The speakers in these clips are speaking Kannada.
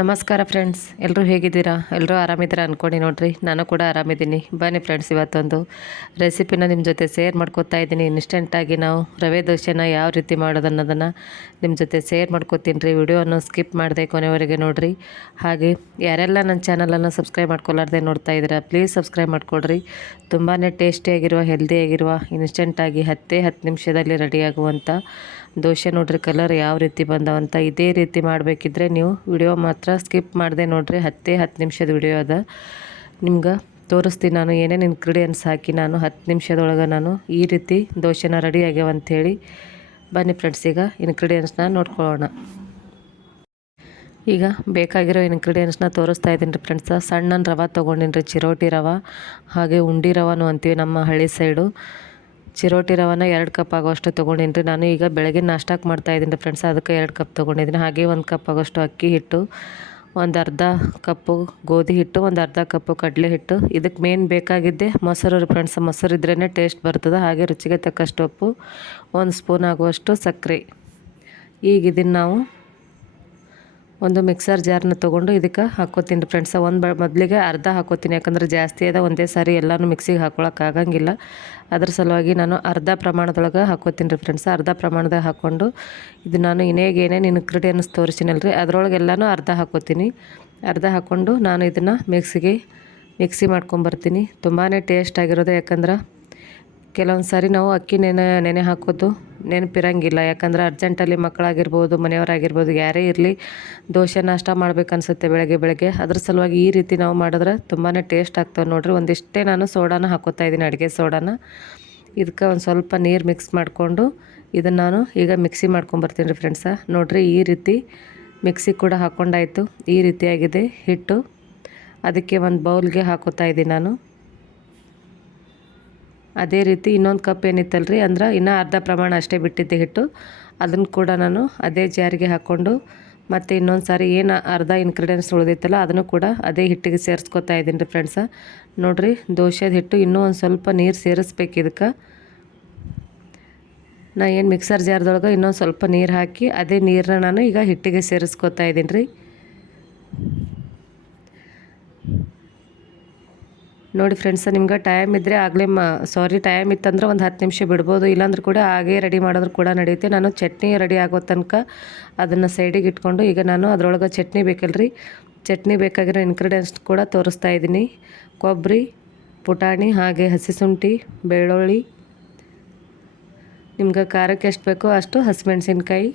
ನಮಸ್ಕಾರ ಫ್ರೆಂಡ್ಸ್ ಎಲ್ಲರೂ ಹೇಗಿದ್ದೀರಾ? ಎಲ್ಲರೂ ಆರಾಮಿದ್ದೀರಾ ಅಂದ್ಕೊಂಡು ನೋಡಿರಿ. ನಾನು ಕೂಡ ಆರಾಮಿದ್ದೀನಿ. ಬನ್ನಿ ಫ್ರೆಂಡ್ಸ್ ಇವತ್ತೊಂದು ರೆಸಿಪಿನ ನಿಮ್ಮ ಜೊತೆ ಶೇರ್ ಮಾಡ್ಕೊತಾ ಇದ್ದೀನಿ. ಇನ್ಸ್ಟೆಂಟಾಗಿ ನಾವು ರವೆ ದೋಸೆನ ಯಾವ ರೀತಿ ಮಾಡೋದು ಅನ್ನೋದನ್ನು ನಿಮ್ಮ ಜೊತೆ ಶೇರ್ ಮಾಡ್ಕೊತೀನಿ ರೀ. ವಿಡಿಯೋನ ಸ್ಕಿಪ್ ಮಾಡಿದೆ ಕೊನೆವರೆಗೆ ನೋಡಿರಿ. ಹಾಗೆ ಯಾರೆಲ್ಲ ನನ್ನ ಚಾನಲನ್ನು ಸಬ್ಸ್ಕ್ರೈಬ್ ಮಾಡ್ಕೊಲಾರ್ದೆ ನೋಡ್ತಾ ಇದ್ದೀರಾ ಪ್ಲೀಸ್ ಸಬ್ಸ್ಕ್ರೈಬ್ ಮಾಡ್ಕೊಳ್ರಿ. ತುಂಬಾ ಟೇಸ್ಟಿಯಾಗಿರುವ ಹೆಲ್ದಿಯಾಗಿರುವ ಇನ್ಸ್ಟೆಂಟಾಗಿ ಹತ್ತೇ ಹತ್ತು ನಿಮಿಷದಲ್ಲಿ ರೆಡಿಯಾಗುವಂಥ ದೋಸೆ ನೋಡ್ರಿ ಕಲರ್ ಯಾವ ರೀತಿ ಬಂದವಂತ ಇದೇ ರೀತಿ ಮಾಡಬೇಕಿದ್ರೆ ನೀವು ವಿಡಿಯೋ ಮಾತ್ರ ಸ್ಕಿಪ್ ಮಾಡಿದೆ ನೋಡ್ರಿ. ಹತ್ತೇ ಹತ್ತು ನಿಮಿಷದ ವಿಡಿಯೋ ಅದ. ನಿಮ್ಗೆ ತೋರಿಸ್ತೀನಿ ನಾನು ಏನೇನು ಇನ್ಗ್ರೀಡಿಯೆಂಟ್ಸ್ ಹಾಕಿ ನಾನು ಹತ್ತು ನಿಮಿಷದೊಳಗೆ ನಾನು ಈ ರೀತಿ ದೋಸೆನ ರೆಡಿ ಆಗ್ಯಾವಂಥೇಳಿ ಬನ್ನಿ ಫ್ರೆಂಡ್ಸ್ ಈಗ ಇನ್ಗ್ರೀಡಿಯೆಂಟ್ಸ್ನ ನೋಡ್ಕೊಳ್ಳೋಣ. ಈಗ ಬೇಕಾಗಿರೋ ಇನ್ಗ್ರೀಡಿಯೆಂಟ್ಸ್ನ ತೋರಿಸ್ತಾ ಇದ್ದೀನಿ ರೀ ಫ್ರೆಂಡ್ಸ ಸಣ್ಣ ರವೆ ತೊಗೊಂಡಿನಿ ರೀ ಚಿರೋಟಿ ರವೆ, ಹಾಗೆ ಉಂಡಿ ರವಾನು ಅಂತೀವಿ ನಮ್ಮ ಹಳ್ಳಿ ಸೈಡು ಚಿರೋಟಿ ರವನ ಎರಡು ಕಪ್ ಆಗೋಷ್ಟು ತೊಗೊಂಡಿನಿ ನಾನು ಈಗ ಬೆಳಗ್ಗೆ ನಾಷ್ಟಕ್ಕೆ ರೀ ಫ್ರೆಂಡ್ಸ್ ಅದಕ್ಕೆ ಎರಡು ಕಪ್ ತೊಗೊಂಡಿದ್ದೀನಿ. ಹಾಗೆ ಒಂದು ಕಪ್ ಆಗೋಷ್ಟು ಅಕ್ಕಿ ಹಿಟ್ಟು, ಒಂದು ಅರ್ಧ ಕಪ್ಪು ಗೋಧಿ ಹಿಟ್ಟು, ಒಂದು ಅರ್ಧ ಕಪ್ಪು ಕಡಲೆ ಹಿಟ್ಟು. ಇದಕ್ಕೆ ಮೇನ್ ಬೇಕಾಗಿದ್ದೆ ಮೊಸರು ಫ್ರೆಂಡ್ಸ್ ಮೊಸರು ಇದ್ರೇ ಟೇಸ್ಟ್ ಬರ್ತದೆ. ಹಾಗೆ ರುಚಿಗೆ ತಕ್ಕಷ್ಟು ಉಪ್ಪು, ಒಂದು ಸ್ಪೂನ್ ಆಗುವಷ್ಟು ಸಕ್ಕರೆ ಈಗ ಇದನ್ನು ನಾವು ಒಂದು ಮಿಕ್ಸರ್ ಜಾರ್ನ ತೊಗೊಂಡು ಇದಕ್ಕೆ ಹಾಕ್ಕೋತೀನಿ ರೀ ಫ್ರೆಂಡ್ಸ. ಒಂದು ಮೊದಲಿಗೆ ಅರ್ಧ ಹಾಕೋತೀನಿ ಯಾಕಂದ್ರೆ ಜಾಸ್ತಿ ಅದ. ಒಂದೇ ಸಾರಿ ಎಲ್ಲನೂ ಮಿಕ್ಸಿಗೆ ಹಾಕೊಳಕ್ಕೆ ಆಗಂಗಿಲ್ಲ. ಅದ್ರ ಸಲುವಾಗಿ ನಾನು ಅರ್ಧ ಪ್ರಮಾಣದೊಳಗೆ ಹಾಕೋತೀನಿ ರೀ ಫ್ರೆಂಡ್ಸ. ಅರ್ಧ ಪ್ರಮಾಣದಾಗ ಹಾಕ್ಕೊಂಡು ಇದು ನಾನು ಏನೇನು ಇನ್ಗ್ರೀಡಿಯೆಂಟ್ಸ್ ತೋರಿಸಿನಲ್ಲ ರೀ. ಅದ್ರೊಳಗೆ ಎಲ್ಲನೂ ಅರ್ಧ ಹಾಕೋತೀನಿ ಅರ್ಧ ಹಾಕ್ಕೊಂಡು ನಾನು ಇದನ್ನು ಮಿಕ್ಸಿಗೆ ಮಿಕ್ಸಿ ಮಾಡ್ಕೊಂಬರ್ತೀನಿ. ತುಂಬಾ ಟೇಸ್ಟ್ ಆಗಿರೋದು, ಯಾಕಂದ್ರೆ ಕೆಲವೊಂದು ಸಾರಿ ನಾವು ಅಕ್ಕಿ ನೆನೆ ನೆನೆ ಹಾಕೋದು ನೆನಪಿರಂಗಿಲ್ಲ. ಯಾಕಂದ್ರೆ ಅರ್ಜೆಂಟಲ್ಲಿ ಮಕ್ಕಳಾಗಿರ್ಬೋದು, ಮನೆಯವರಾಗಿರ್ಬೋದು, ಯಾರೇ ಇರಲಿ ದೋಸೆ ನಾಷ್ಟ ಮಾಡ್ಬೇಕು ಅನ್ಸುತ್ತೆ ಬೆಳಗ್ಗೆ ಬೆಳಗ್ಗೆ. ಅದ್ರ ಸಲುವಾಗಿ ಈ ರೀತಿ ನಾವು ಮಾಡಿದ್ರೆ ತುಂಬಾ ಟೇಸ್ಟ್ ಆಗ್ತವೆ ನೋಡಿರಿ. ಒಂದಿಷ್ಟೇ ನಾನು ಸೋಡಾನ ಹಾಕೋತಾ ಇದ್ದೀನಿ, ಅಡುಗೆ ಸೋಡಾನ. ಇದಕ್ಕೆ ಒಂದು ಸ್ವಲ್ಪ ನೀರು ಮಿಕ್ಸ್ ಮಾಡಿಕೊಂಡು ಇದನ್ನು ನಾನು ಈಗ ಮಿಕ್ಸಿ ಮಾಡ್ಕೊಂಬರ್ತೀನಿ ರೀ ಫ್ರೆಂಡ್ಸ ನೋಡಿರಿ ಈ ರೀತಿ ಮಿಕ್ಸಿ ಕೂಡ ಹಾಕ್ಕೊಂಡಾಯಿತು ಈ ರೀತಿಯಾಗಿದೆ ಹಿಟ್ಟು. ಅದಕ್ಕೆ ಒಂದು ಬೌಲ್ಗೆ ಹಾಕೋತಾ ಇದ್ದೀನಿ ನಾನು. ಅದೇ ರೀತಿ ಇನ್ನೊಂದು ಕಪ್ ಏನಿತ್ತಲ್ಲ ರೀ ಅಂದ್ರೆ ಇನ್ನೂ ಅರ್ಧ ಪ್ರಮಾಣ ಅಷ್ಟೇ ಬಿಟ್ಟಿದ್ದೆ ಹಿಟ್ಟು. ಅದನ್ನು ಕೂಡ ನಾನು ಅದೇ ಜಾರಿಗೆ ಹಾಕ್ಕೊಂಡು ಮತ್ತು ಇನ್ನೊಂದು ಸಾರಿ ಏನು ಅರ್ಧ ಇನ್ಗ್ರೀಡಿಯೆಂಟ್ಸ್ ಉಳಿದಿತ್ತಲ್ಲ, ಅದನ್ನು ಕೂಡ ಅದೇ ಹಿಟ್ಟಿಗೆ ಸೇರಿಸ್ಕೊತಾ ಇದ್ದೀನಿ ರೀ ಫ್ರೆಂಡ್ಸ ನೋಡಿರಿ, ದೋಸೆದ ಹಿಟ್ಟು ಇನ್ನೂ ಒಂದು ಸ್ವಲ್ಪ ನೀರು ಸೇರಿಸ್ಬೇಕು ಇದಕ್ಕೆ. ನಾ ಏನು ಮಿಕ್ಸರ್ ಜಾರ್ದೊಳಗೆ ಇನ್ನೊಂದು ಸ್ವಲ್ಪ ನೀರು ಹಾಕಿ ಅದೇ ನೀರನ್ನ ನಾನು ಈಗ ಹಿಟ್ಟಿಗೆ ಸೇರಿಸ್ಕೊತಾ ಇದ್ದೀನಿ ರೀ. ನೋಡಿ ಫ್ರೆಂಡ್ಸ್ ನಿಮ್ಗೆ ಟೈಮ್ ಇದ್ದರೆ ಆಗಲೇ ಮ ಸಾರಿ ಟೈಮ್ ಇತ್ತಂದ್ರೆ ಒಂದು ಹತ್ತು ನಿಮಿಷ ಬಿಡ್ಬೋದು, ಇಲ್ಲಾಂದ್ರೆ ಕೂಡ ಹಾಗೇ ರೆಡಿ ಮಾಡಿದ್ರು ಕೂಡ ನಡೆಯುತ್ತೆ. ನಾನು ಚಟ್ನಿ ರೆಡಿ ಆಗೋ ತನಕ ಅದನ್ನು ಸೈಡಿಗೆ ಇಟ್ಕೊಂಡು ಈಗ ನಾನು ಅದರೊಳಗೆ ಚಟ್ನಿ ಬೇಕಲ್ರಿ. ಚಟ್ನಿ ಬೇಕಾಗಿರೋ ಇನ್ಗ್ರೀಡಿಯೆಂಟ್ಸ್ ಕೂಡ ತೋರಿಸ್ತಾ ಇದ್ದೀನಿ. ಕೊಬ್ಬರಿ ಪುಟಾಣಿ, ಹಾಗೆ ಹಸಿ ಶುಂಠಿ, ಬೆಳ್ಳುಳ್ಳಿ. ನಿಮ್ಗೆ ಖಾರಕ್ಕೆ ಎಷ್ಟು ಬೇಕೋ ಅಷ್ಟು ಹಸಿಮೆಣ್ಸಿನ್ಕಾಯಿ.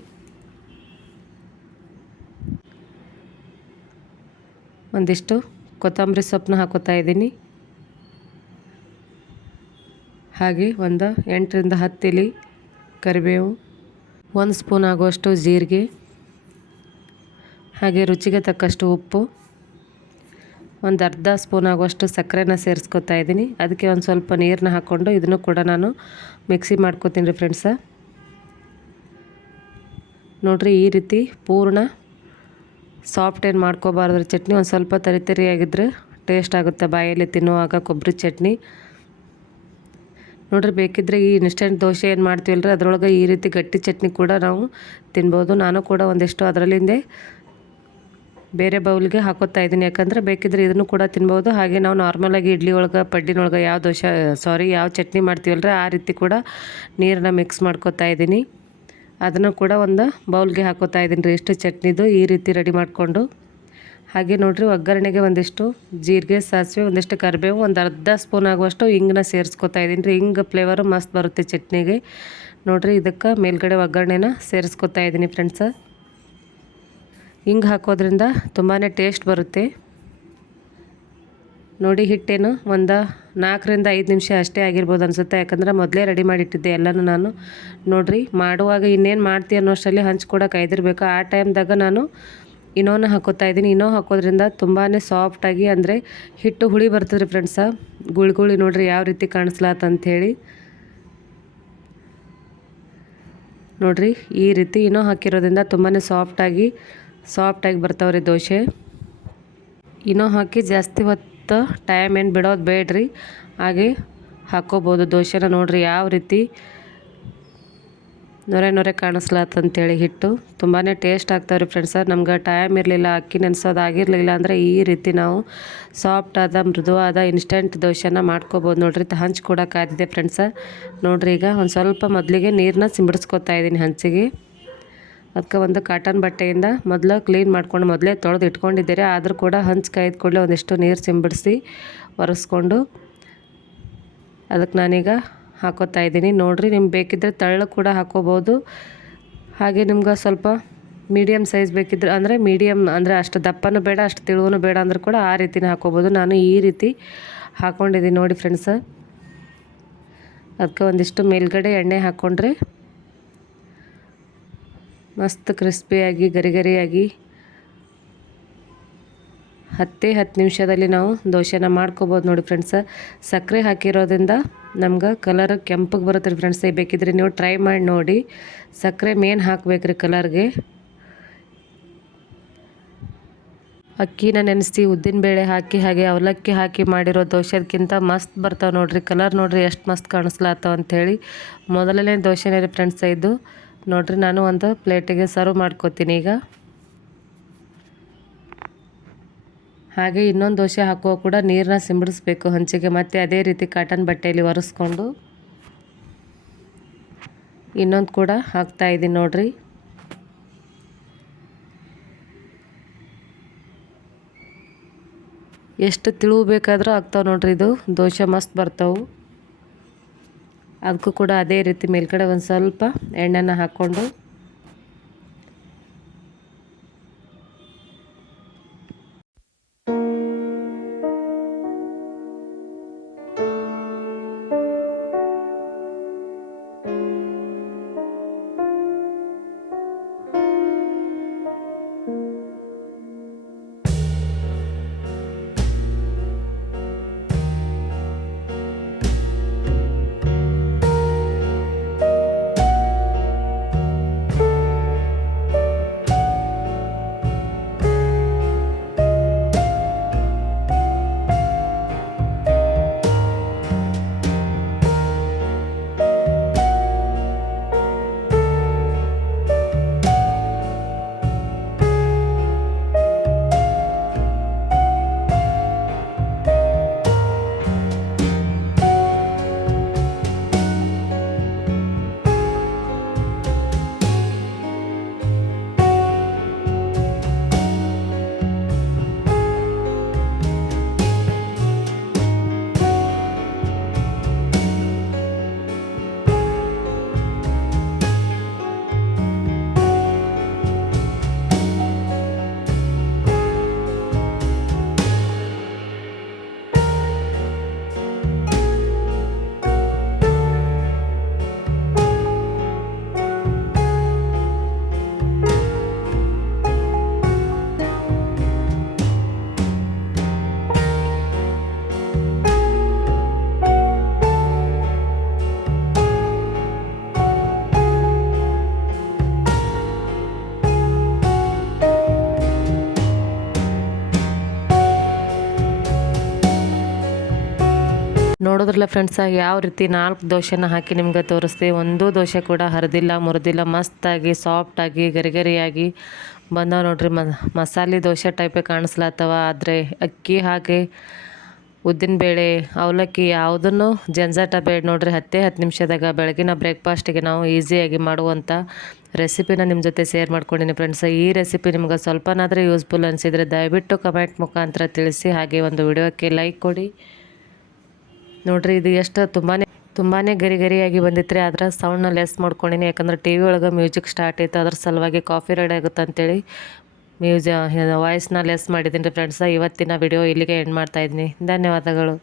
ಒಂದಿಷ್ಟು ಕೊತ್ತಂಬರಿ ಸೊಪ್ಪನ್ನ ಹಾಕೋತಾ ಇದ್ದೀನಿ. ಹಾಗೆ ಒಂದು ಎಂಟರಿಂದ ಹತ್ತು ಎಲೆ ಕರಿಬೇವು, ಒಂದು ಸ್ಪೂನ್ ಆಗುವಷ್ಟು ಜೀರಿಗೆ, ಹಾಗೆ ರುಚಿಗೆ ತಕ್ಕಷ್ಟು ಉಪ್ಪು, ಒಂದು ಅರ್ಧ ಸ್ಪೂನ್ ಆಗುವಷ್ಟು ಸಕ್ಕರೆನ ಸೇರಿಸ್ಕೊತಾ ಇದ್ದೀನಿ. ಅದಕ್ಕೆ ಒಂದು ಸ್ವಲ್ಪ ನೀರನ್ನ ಹಾಕ್ಕೊಂಡು ಇದನ್ನು ಕೂಡ ನಾನು ಮಿಕ್ಸಿ ಮಾಡ್ಕೊತೀನಿ ರೀ ಫ್ರೆಂಡ್ಸ. ನೋಡಿರಿ ಈ ರೀತಿ ಪೂರ್ಣ ಸಾಫ್ಟ್ ಏನು ಮಾಡ್ಕೋಬಾರ್ದು ಚಟ್ನಿ. ಒಂದು ಸ್ವಲ್ಪ ತರಿ ತರಿಯಾಗಿದ್ದರೆ ಟೇಸ್ಟ್ ಆಗುತ್ತೆ. ಬಾಯಲ್ಲಿ ತಿನ್ನುವಾಗ ಕೊಬ್ಬರಿ ಚಟ್ನಿ. ನೋಡ್ರಿ, ಬೇಕಿದ್ರೆ ಈ ಇನ್ಸ್ಟೆಂಟ್ ದೋಸೆ ಏನು ಮಾಡ್ತೀವಲ್ರಿ ಅದರೊಳಗೆ ಈ ರೀತಿ ಗಟ್ಟಿ ಚಟ್ನಿ ಕೂಡ ನಾವು ತಿನ್ಬೋದು. ನಾನು ಕೂಡ ಒಂದಿಷ್ಟು ಅದರಲ್ಲಿಂದೆ ಬೇರೆ ಬೌಲ್ಗೆ ಹಾಕೋತಾ ಇದ್ದೀನಿ. ಯಾಕಂದ್ರೆ ಬೇಕಿದ್ರೆ ಇದನ್ನು ಕೂಡ ತಿನ್ಬೋದು. ಹಾಗೆ ನಾವು ನಾರ್ಮಲಾಗಿ ಇಡ್ಲಿ ಒಳಗೆ, ಪಡ್ಡಿನೊಳಗೆ ಯಾವ ದೋಸೆ ಸಾರಿ ಯಾವ ಚಟ್ನಿ ಮಾಡ್ತೀವಲ್ರಿ ಆ ರೀತಿ ಕೂಡ ನೀರನ್ನ ಮಿಕ್ಸ್ ಮಾಡ್ಕೋತಾ ಇದ್ದೀನಿ. ಅದನ್ನು ಕೂಡ ಒಂದು ಬೌಲ್ಗೆ ಹಾಕೋತಾ ಇದ್ದೀನಿ ರೀ. ಇಷ್ಟು ಚಟ್ನಿದು ಈ ರೀತಿ ರೆಡಿ ಮಾಡಿಕೊಂಡು. ಹಾಗೆ ನೋಡಿರಿ ಒಗ್ಗರಣೆಗೆ ಒಂದಿಷ್ಟು ಜೀರಿಗೆ, ಸಾಸಿವೆ, ಒಂದಿಷ್ಟು ಕರಿಬೇವು, ಒಂದು ಅರ್ಧ ಸ್ಪೂನ್ ಆಗುವಷ್ಟು ಹಿಂಗನ್ನ ಸೇರಿಸ್ಕೊತಾ ಇದ್ದೀನಿ. ರೀ ಹಿಂಗೆ ಫ್ಲೇವರು ಮಸ್ತ್ ಬರುತ್ತೆ ಚಟ್ನಿಗೆ. ನೋಡಿರಿ ಇದಕ್ಕೆ ಮೇಲ್ಗಡೆ ಒಗ್ಗರಣೆನ ಸೇರಿಸ್ಕೊತಾ ಇದ್ದೀನಿ ಫ್ರೆಂಡ್ಸ ಹಿಂಗೆ ಹಾಕೋದ್ರಿಂದ ತುಂಬಾ ಟೇಸ್ಟ್ ಬರುತ್ತೆ. ನೋಡಿ ಹಿಟ್ಟೇನು ಒಂದು ನಾಲ್ಕರಿಂದ ಐದು ನಿಮಿಷ ಅಷ್ಟೇ ಆಗಿರ್ಬೋದು ಅನಿಸುತ್ತೆ. ಯಾಕಂದ್ರೆ ಮೊದಲೇ ರೆಡಿ ಮಾಡಿಟ್ಟಿದ್ದೆ ಎಲ್ಲನೂ ನಾನು. ನೋಡಿರಿ, ಮಾಡುವಾಗ ಇನ್ನೇನು ಮಾಡ್ತೀವಿ ಅನ್ನೋಷ್ಟರಲ್ಲಿ ಹಂಚ್ಕೊಡೋಕೆ ಐದಿರಬೇಕು. ಆ ಟೈಮ್ದಾಗ ನಾನು ಇನೋನ ಹಾಕೋತಾ ಇದ್ದೀನಿ. ಇನೋ ಹಾಕೋದ್ರಿಂದ ತುಂಬಾ ಸಾಫ್ಟಾಗಿ ಅಂದರೆ ಹಿಟ್ಟು ಹುಳಿ ಬರ್ತದ್ರಿ ಫ್ರೆಂಡ್ಸ ಗುಳಿ ಗುಳಿ ನೋಡ್ರಿ ಯಾವ ರೀತಿ ಕಾಣಿಸ್ಲಾತಂಥೇಳಿ ನೋಡಿರಿ ಈ ರೀತಿ ಇನೋ ಹಾಕಿರೋದ್ರಿಂದ ತುಂಬಾ ಸಾಫ್ಟಾಗಿ ಸಾಫ್ಟಾಗಿ ಬರ್ತಾವ್ರಿ ದೋಸೆ. ಇನೋ ಹಾಕಿ ಜಾಸ್ತಿ ಹೊತ್ತು ಟೈಮ್ ಏನು ಬಿಡೋದು ಬೇಡ್ರಿ. ಹಾಗೆ ಹಾಕೋಬೋದು ದೋಸೆನ ನೋಡ್ರಿ ಯಾವ ರೀತಿ ನೊರೆ ನೊರೆ ಕಾಣಿಸ್ಲತ್ತಂತೇಳಿ ಹಿಟ್ಟು. ತುಂಬಾ ಟೇಸ್ಟ್ ಆಗ್ತಾವ್ರಿ ಫ್ರೆಂಡ್ಸ ನಮ್ಗೆ ಟೈಮ್ ಇರಲಿಲ್ಲ, ಅಕ್ಕಿ ನೆನೆಸೋದು ಆಗಿರಲಿಲ್ಲ ಅಂದರೆ ಈ ರೀತಿ ನಾವು ಸಾಫ್ಟ್ ಆದ, ಮೃದುವಾದ ಇನ್ಸ್ಟೆಂಟ್ ದೋಸೆನ ಮಾಡ್ಕೋಬೋದು ನೋಡ್ರಿ. ಹಂಚು ಕೂಡ ಕಾದಿದೆ ಫ್ರೆಂಡ್ಸ ನೋಡ್ರಿ ಈಗ ಒಂದು ಸ್ವಲ್ಪ ಮೊದಲಿಗೆ ನೀರನ್ನ ಸಿಂಬಡಿಸ್ಕೊತಾ ಇದ್ದೀನಿ ಹಂಚಿಗೆ. ಅದಕ್ಕೆ ಒಂದು ಕಾಟನ್ ಬಟ್ಟೆಯಿಂದ ಮೊದಲು ಕ್ಲೀನ್ ಮಾಡ್ಕೊಂಡು ಮೊದಲೇ ತೊಳೆದು ಇಟ್ಕೊಂಡಿದ್ದೀರಿ. ಆದರೂ ಕೂಡ ಹಂಚು ಕಾಯ್ದು ಕೂಡಲೇ ಒಂದಿಷ್ಟು ನೀರು ಸಿಂಬಡಿಸಿ ಒರೆಸ್ಕೊಂಡು. ಅದಕ್ಕೆ ನಾನೀಗ ಹಾಕೋತಾ ಇದ್ದೀನಿ. ನೋಡಿರಿ, ನಿಮ್ಗೆ ಬೇಕಿದ್ದರೆ ತಳ್ಳು ಕೂಡ ಹಾಕೋಬೋದು. ಹಾಗೆ ನಿಮ್ಗೆ ಸ್ವಲ್ಪ ಮೀಡಿಯಮ್ ಸೈಜ್ ಬೇಕಿದ್ರೆ, ಅಂದರೆ ಮೀಡಿಯಮ್ ಅಂದರೆ ಅಷ್ಟು ದಪ್ಪನೂ ಬೇಡ, ಅಷ್ಟು ತಿಳುವೂ ಬೇಡ ಅಂದ್ರೆ ಕೂಡ ಆ ರೀತಿನೇ ಹಾಕೋಬೋದು. ನಾನು ಈ ರೀತಿ ಹಾಕ್ಕೊಂಡಿದ್ದೀನಿ ನೋಡಿ ಫ್ರೆಂಡ್ಸ ಅದಕ್ಕೆ ಒಂದಿಷ್ಟು ಮೇಲ್ಗಡೆ ಎಣ್ಣೆ ಹಾಕ್ಕೊಂಡ್ರೆ ಮಸ್ತ್ ಕ್ರಿಸ್ಪಿಯಾಗಿ ಗರಿ ಗರಿಯಾಗಿ ಹತ್ತೇ ಹತ್ತು ನಿಮಿಷದಲ್ಲಿ ನಾವು ದೋಸೆನ ಮಾಡ್ಕೋಬೋದು ನೋಡಿ ಫ್ರೆಂಡ್ಸ್ ಸಕ್ಕರೆ ಹಾಕಿರೋದ್ರಿಂದ ನಮ್ಗೆ ಕಲರ್ ಕೆಂಪಗೆ ಬರುತ್ತೆ ರೀ ಫ್ರೆಂಡ್ಸ್ ಬೇಕಿದ್ರೆ ನೀವು ಟ್ರೈ ಮಾಡಿ ನೋಡಿ. ಸಕ್ಕರೆ ಮೇನ್ ಹಾಕ್ಬೇಕು ರೀ ಕಲರ್ಗೆ ಅಕ್ಕಿನ ನೆನೆಸಿ ಉದ್ದಿನಬೇಳೆ ಹಾಕಿ ಹಾಗೆ ಅವಲಕ್ಕಿ ಹಾಕಿ ಮಾಡಿರೋ ದೋಸೆದಕ್ಕಿಂತ ಮಸ್ತ್ ಬರ್ತಾವೆ ನೋಡಿರಿ. ಕಲರ್ ನೋಡಿರಿ ಎಷ್ಟು ಮಸ್ತ್ ಕಾಣಿಸ್ಲಾತಾವ ಅಂಥೇಳಿ ಮೊದಲನೇ ದೋಸೆನೇ ರೀ ಫ್ರೆಂಡ್ಸ್ ಇದು ನೋಡಿರಿ ನಾನು ಒಂದು ಪ್ಲೇಟಿಗೆ ಸರ್ವ್ ಮಾಡ್ಕೋತೀನಿ ಈಗ. ಹಾಗೆ ಇನ್ನೊಂದು ದೋಸೆ ಹಾಕುವಾಗ ಕೂಡ ನೀರನ್ನ ಸಿಂಬಡಿಸ್ಬೇಕು. ಹಂಚಿಗೆ ಮತ್ತು ಅದೇ ರೀತಿ ಕಾಟನ್ ಬಟ್ಟೆಯಲ್ಲಿ ಒರೆಸ್ಕೊಂಡು ಇನ್ನೊಂದು ಕೂಡ ಹಾಕ್ತಾ ಇದ್ದೀನಿ ನೋಡ್ರಿ. ಎಷ್ಟು ತಿಳುವು ಬೇಕಾದರೂ ಆಗ್ತಾವೆ ನೋಡ್ರಿ ಇದು. ದೋಸೆ ಮಸ್ತ್ ಬರ್ತಾವೆ. ಅದಕ್ಕೂ ಕೂಡ ಅದೇ ರೀತಿ ಮೇಲ್ಗಡೆ ಒಂದು ಸ್ವಲ್ಪ ಎಣ್ಣೆನ ಹಾಕ್ಕೊಂಡು ನೋಡಿದ್ರಲ್ಲ ಫ್ರೆಂಡ್ಸ್ ಯಾವ ರೀತಿ ನಾಲ್ಕು ದೋಸೆನ ಹಾಕಿ ನಿಮ್ಗೆ ತೋರಿಸ್ತೀವಿ ಒಂದು ದೋಸೆ ಕೂಡ ಹರಿದಿಲ್ಲ, ಮುರಿದಿಲ್ಲ, ಮಸ್ತಾಗಿ ಸಾಫ್ಟಾಗಿ ಗರಿ ಗರಿಯಾಗಿ ಬಂದವ ನೋಡ್ರಿ ಮಸಾಲೆ ದೋಸೆ ಟೈಪೇ ಕಾಣಿಸ್ಲತ್ತವ ಆದರೆ ಅಕ್ಕಿ ಹಾಕಿ ಉದ್ದಿನಬೇಳೆ ಅವಲಕ್ಕಿ ಯಾವುದನ್ನು ಜಂಜಾಟ ಬೇಡ ನೋಡ್ರಿ, ಹತ್ತೇ ಹತ್ತು ನಿಮಿಷದಾಗ ಬೆಳಗಿನ ಬ್ರೇಕ್ಫಾಸ್ಟಿಗೆ ನಾವು ಈಸಿಯಾಗಿ ಮಾಡುವಂಥ ರೆಸಿಪಿನ ನಿಮ್ಮ ಜೊತೆ ಶೇರ್ ಮಾಡ್ಕೊಂಡಿನಿ ಫ್ರೆಂಡ್ಸ್ ಈ ರೆಸಿಪಿ ನಿಮ್ಗೆ ಸ್ವಲ್ಪನಾದರೂ ಯೂಸ್ಫುಲ್ ಅನಿಸಿದರೆ ದಯವಿಟ್ಟು ಕಮೆಂಟ್ ಮುಖಾಂತರ ತಿಳಿಸಿ, ಹಾಗೆ ಒಂದು ವಿಡಿಯೋಕ್ಕೆ ಲೈಕ್ ಕೊಡಿ. ನೋಡ್ರಿ, ಇದು ಎಷ್ಟು ತುಂಬಾ ತುಂಬಾ ಗರಿ ಗರಿಯಾಗಿ ಬಂದಿತ್ತು ರೀ ಆದ್ರೆ ಸೌಂಡ್ನ ಲೆಸ್ ಮಾಡ್ಕೊಂಡಿನಿ. ಯಾಕಂದ್ರೆ ಟಿ ವಿ ಒಳಗೆ ಮ್ಯೂಸಿಕ್ ಸ್ಟಾರ್ಟ್ ಐತೆ ಅದ್ರ ಸಲುವಾಗಿ ಕಾಫಿ ರೆಡಿ ಆಗುತ್ತೆ ಅಂತೇಳಿ ಮ್ಯೂಸಿ ವಾಯ್ಸ್ನ ಲೆಸ್ ಮಾಡಿದ್ದೀನಿ ರೀ ಫ್ರೆಂಡ್ಸ ಇವತ್ತಿನ ವಿಡಿಯೋ ಇಲ್ಲಿಗೆ ಎಂಡ್ ಮಾಡ್ತಾಯಿದ್ದೀನಿ ಧನ್ಯವಾದಗಳು.